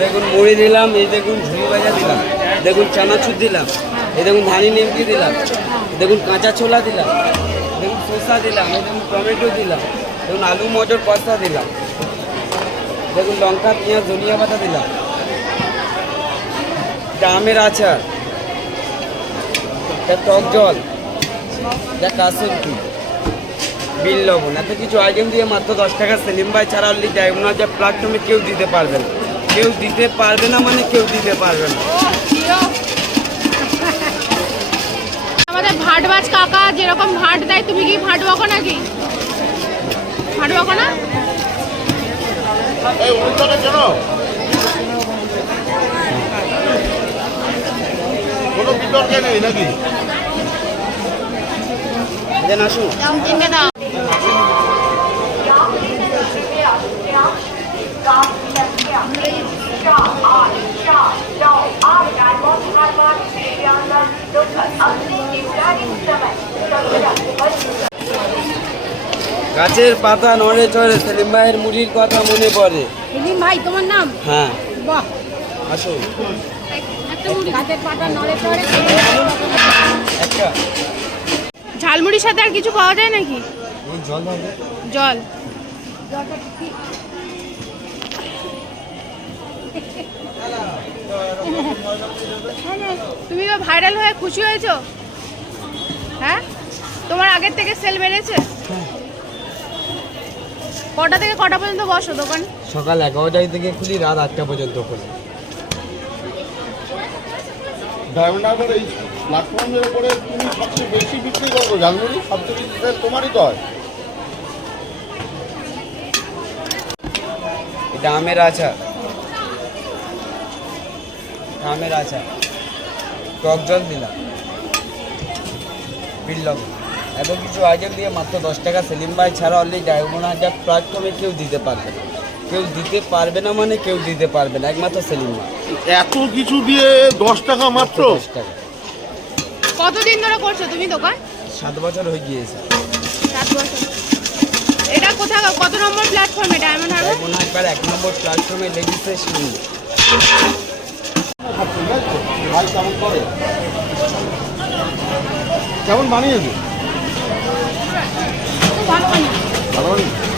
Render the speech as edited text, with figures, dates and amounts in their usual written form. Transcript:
দেখুন মুড়ি দিলাম, এই দেখুন ঝুড়ি ভাজা দিলাম, দেখুন চানাচুর দিলাম, এই দেখুন ধানি নিমকি দিলাম, দেখুন কাঁচা ছোলা দিলাম, দেখুন শসা দিলাম, এই দেখুন টমেটো দিলাম, দেখুন আলু মটর কষা দিলাম, দেখুন লঙ্কা পেঁয়াজ ধনিয়া পাতা দিলাম, আমের আচার, টক জল, কাসুন্দি, বিল লবণ, এত কিছু আইটেম দিয়ে মাত্র 10 টাকা। সেলিম ভাই ছাড়া অনলি ডায়মন্ড প্ল্যাটফর্মে কেউ দিতে পারবে না, কেউ দিতে পারবে না, মানে কেউ দিতে পারবে না। আমাদের ভাটবাজ কাকা যেরকম ভাট দেয়, তুমি কি ভাট বকো নাকি? ভাট বকো না? এই অনুষ্ঠানে কেন কোনো বিতর্কে নেই নাকি? আসুন চিনতে দাও। গাছের পাতা নড়ে চড়ে সেলিম ভাইয়ের মুড়ির কথা মনে পড়ে। সেলিম ভাই তোমার নাম? হ্যাঁ বাহ, আসুন গাছের পাতা নড়ে চড়ে। একটা ঝালমুড়ির সাথে আর কিছু পাওয়া যায় নাকি? জল হবে, জল। তুমি বা ভাইরাল হয়ে খুশি হয়েছো? হ্যাঁ, তোমার আগের থেকে সেল বেড়েছে? কটা থেকে কটা পর্যন্ত বসো দোকান? সকাল 11টা থেকে খুলি, রাত 8টা পর্যন্ত খুলি। ডায়মন্ড হারবার এই প্ল্যাটফর্মের উপরে তুমি সবচেয়ে বেশি বিক্রি করবো ঝালমুড়ি, সবচেয়ে বেশি sale তোমারই তো হয়। এটা আমের আচার, আমের আচার, টক জল দিলাম, বিল লবণ, এত কিছু আইটেম দিয়ে মাত্র 10 টাকা। সেলিম ভাই ছাড়া অলরেডি ডায়মন্ড হারবার প্ল্যাটফর্মে কেউ দিতে পারবে না, কেউ দিতে পারবে না, মানে কেউ দিতে পারবে না, একমাত্র সেলিম ভাই। এত কিছু দিয়ে 10 টাকা মাত্র? 10 টাকা। কতদিন ধরে করছো তুমি দোকান? 7 বছর হয়ে গিয়েছে। 7 বছর। এটা কোথায়, কত নম্বর প্ল্যাটফর্মে? ডায়মন্ড হারবার? ডায়মন্ড হারবার 1 নম্বর প্ল্যাটফর্মে লেডিসের সামনে। ভাই কেমন করে, কেমন বানিয়েছে? ভালো হয় না। ভালো বানিয়েছে?